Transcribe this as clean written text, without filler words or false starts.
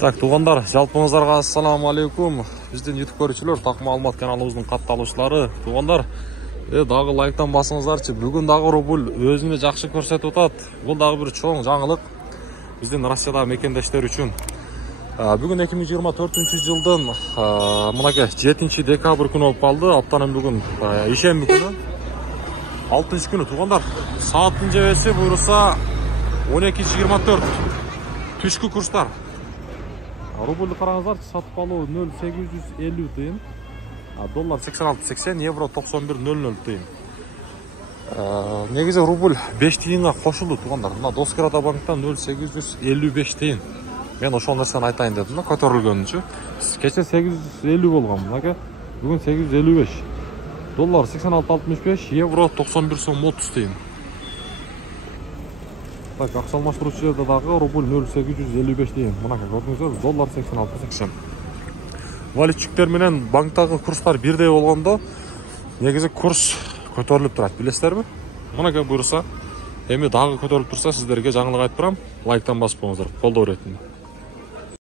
Так, туғандар, жалпыңыздарга ассаламу алейкум. Биздин YouTube көрүүчүлөр, так маалымат каналыбыздын катталуучулары. Туғандар, дагы лайктан басыңыздарчы. Бүгүн дагы рубль өзүнө жакшы көрсөтүп атат. Бул дагы бир чоң жаңылык биздин Россиядагы мекендештер үчүн. Бүгүн 2024-жылдын мынакей 7 декабрь күнү болуп калды. Аптанын бүгүн ишемби күнү. 6 күнү туғандар. Сааттын жебеси буйруса 12:24. Түшкү курстар. Рубльді қараңыздарчы, сатып алуу 0,850 тыйын, доллар 86,80, евро 91,00 тыйын. Негизи рубль 5 тыйынга кошулду туғандар. Мына Доскрада банктан 0,855 тыйын. Мен ошол нерсени айтайын дедим да, көтөрүлгөнүнчү. Кече 850 болгон, мынакей бүгүн 855. Доллар 86,65, евро 91,30 тыйын. Так, акча алмаштыруучу жерде дагы рубль 0,855 тыйын. Мынакей көрдүңүздөр, доллар 86,80. Валютчиктер менен банктагы курстар бирдей болгондо, негизи курс көтөрүлүп турат, билесиздерби? Мынакей буйруса, эми дагы көтөрүлүп турса, сиздерге жаңылык айтып турам. Лайктан басып коюңуздар, колдоо иретинде.